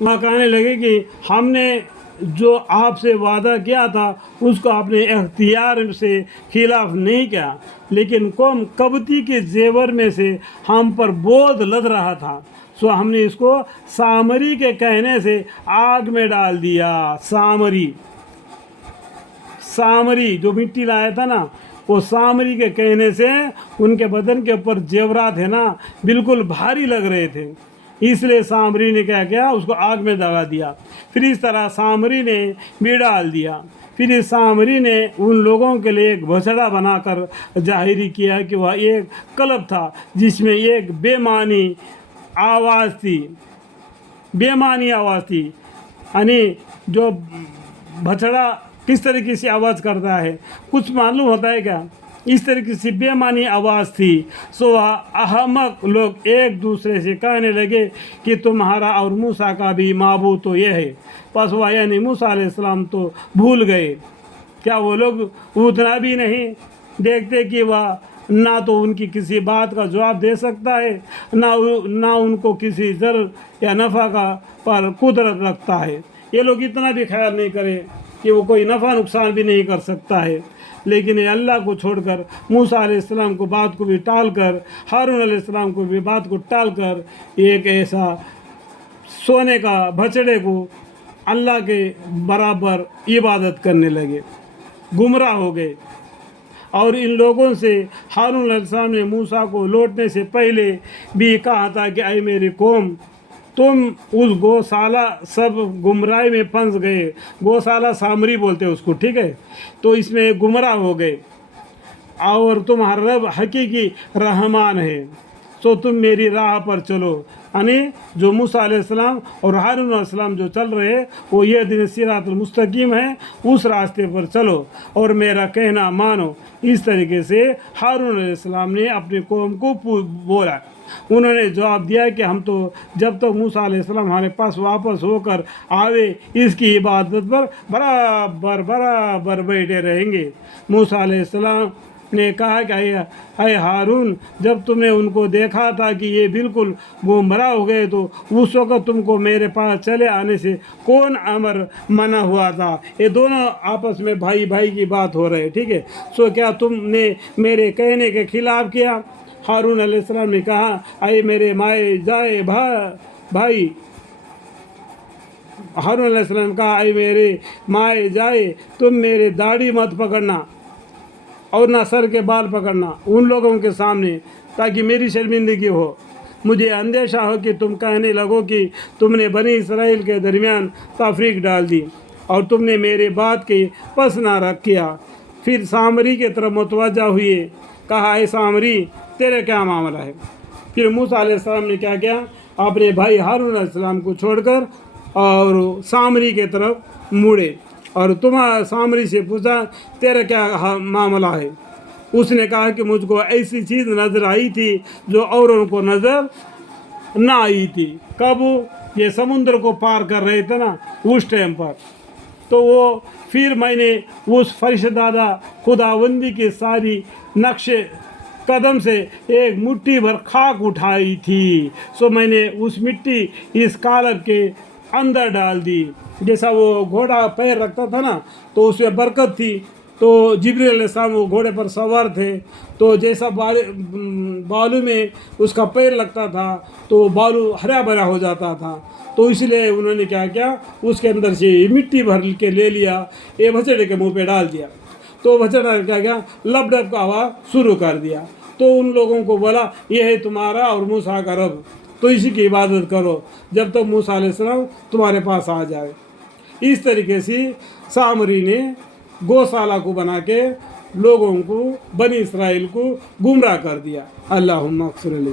وہاں کہنے لگے کہ ہم نے جو آپ سے وعدہ کیا تھا اس کو آپ نے اختیار سے خلاف نہیں کیا، لیکن قوم قبطی کے زیور میں سے ہم پر بودھ لد رہا تھا، سو ہم نے اس کو سامری کے کہنے سے آگ میں ڈال دیا۔ سامری جو مٹی لایا تھا نا، وہ سامری کے کہنے سے ان کے بدن کے اوپر زیورات ہے نا بالکل بھاری لگ رہے تھے، اس لیے سامری نے کیا کیا، اس کو آگ میں دگا دیا۔ پھر اس طرح سامری نے بھی ڈال دیا۔ پھر اس سامری نے ان لوگوں کے لیے ایک بچڑا بنا کر ظاہری کیا کہ وہ ایک کلب تھا جس میں ایک بے معنی آواز تھی۔ یعنی جو بچڑا کس طریقے سے آواز کرتا ہے، کچھ معلوم ہوتا ہے کیا؟ اس طریقے سے بے معنی آواز تھی۔ سو احمق لوگ ایک دوسرے سے کہنے لگے کہ تمہارا اور موسیٰ کا بھی معبود تو یہ ہے۔ پس وہ یعنی موسیٰ علیہ السلام تو بھول گئے۔ کیا وہ لوگ اتنا بھی نہیں دیکھتے کہ وہ نہ تو ان کی کسی بات کا جواب دے سکتا ہے، نہ ان کو کسی ضرر یا نفع کا پر قدرت رکھتا ہے؟ یہ لوگ اتنا بھی خیال نہیں کرے کہ وہ کوئی نفع نقصان بھی نہیں کر سکتا ہے، لیکن یہ اللہ کو چھوڑ کر موسیٰ علیہ السلام کو بات کو بھی ٹال کر، ہارون علیہ السلام کو بھی بات کو ٹال کر ایک ایسا سونے کا بچڑے کو اللہ کے برابر عبادت کرنے لگے، گمراہ ہو گئے۔ اور ان لوگوں سے ہارون علیہ السلام نے موسیٰ کو لوٹنے سے پہلے بھی کہا تھا کہ اے میری قوم، تم اس گوشالہ سب گمراہی میں پھنس گئے۔ گوشالہ سامری بولتے اس کو، ٹھیک ہے؟ تو اس میں گمراہ ہو گئے، اور تمہارا رب حقیقی رحمان ہے، سو تم میری راہ پر چلو۔ یعنی جو موسیٰ علیہ السلام اور ہارون علیہ السلام جو چل رہے وہ یہ دن صراط المستقیم ہے، اس راستے پر چلو اور میرا کہنا مانو۔ اس طریقے سے ہارون علیہ السلام نے اپنی قوم کو بولا۔ انہوں نے جواب دیا کہ ہم تو جب تک موسیٰ علیہ السلام ہمارے پاس واپس ہو کر آوے اس کی عبادت پر برابر بیٹھے رہیں گے۔ موسیٰ علیہ السلام نے کہا کہ اے ہارون، جب تم نے ان کو دیکھا تھا کہ یہ بالکل گمراہ ہو گئے تو اس وقت تم کو میرے پاس چلے آنے سے کون امر منع ہوا تھا؟ یہ دونوں آپس میں بھائی بھائی کی بات ہو رہے، ٹھیک ہے؟ سو کیا تم نے میرے کہنے کے خلاف کیا؟ ہارون علیہ السلام نے کہا اے میرے مائے جائے بھائی، ہارون علیہ السلام نے کہا اے میرے مائے جائے، تم میرے داڑھی مت پکڑنا اور نہ سر کے بال پکڑنا ان لوگوں کے سامنے، تاکہ میری شرمندگی ہو۔ مجھے اندیشہ ہو کہ تم کہنے لگو کہ تم نے بنی اسرائیل کے درمیان تفریق ڈال دی اور تم نے میرے بات کے پس نہ رکھ کیا۔ پھر سامری کی طرف متوجہ ہوئے، کہا اے سامری، تیرے کیا معاملہ ہے؟ پھر موسیٰ علیہ السلام نے کیا کیا؟ اپنے بھائی ہارون علیہ السلام کو چھوڑ کر اور سامری کی طرف مڑے اور سامری سے پوچھا تیرا کیا معاملہ ہے؟ اس نے کہا کہ مجھ کو ایسی چیز نظر آئی تھی جو اوروں کو نظر نہ آئی تھی۔ کب؟ یہ سمندر کو پار کر رہے تھے نا اس ٹائم پر، تو پھر میں نے اس فرشتہ خداوندی کی ساری نقش قدم سے ایک مٹھی بھر خاک اٹھائی تھی، سو میں نے اس مٹی اس کالب کے اندر ڈال دی۔ جیسا وہ گھوڑا پیر رکھتا تھا نا تو اس میں برکت تھی، تو جبریل علیہ السلام وہ گھوڑے پر سوار تھے، تو جیسا بالو میں اس کا پیر لگتا تھا تو بالو ہرا بھرا ہو جاتا تھا، تو اس لیے انہوں نے کیا کیا، اس کے اندر سے مٹی بھر کے لے لیا، یہ بچڑے کے منہ پہ ڈال دیا، تو بچڑا کیا کیا لب ڈب کا آواز شروع کر دیا۔ تو ان لوگوں کو بولا یہ ہے تمہارا اور موسیٰ کا رب، تو اسی کی عبادت کرو جب تک موسیٰ علیہ السلام تمہارے پاس آ جائے۔ اس طریقے سے سامری نے گوشالہ کو بنا کے لوگوں کو، بنی اسرائیل کو گمراہ کر دیا۔ اللہم اغفر لی۔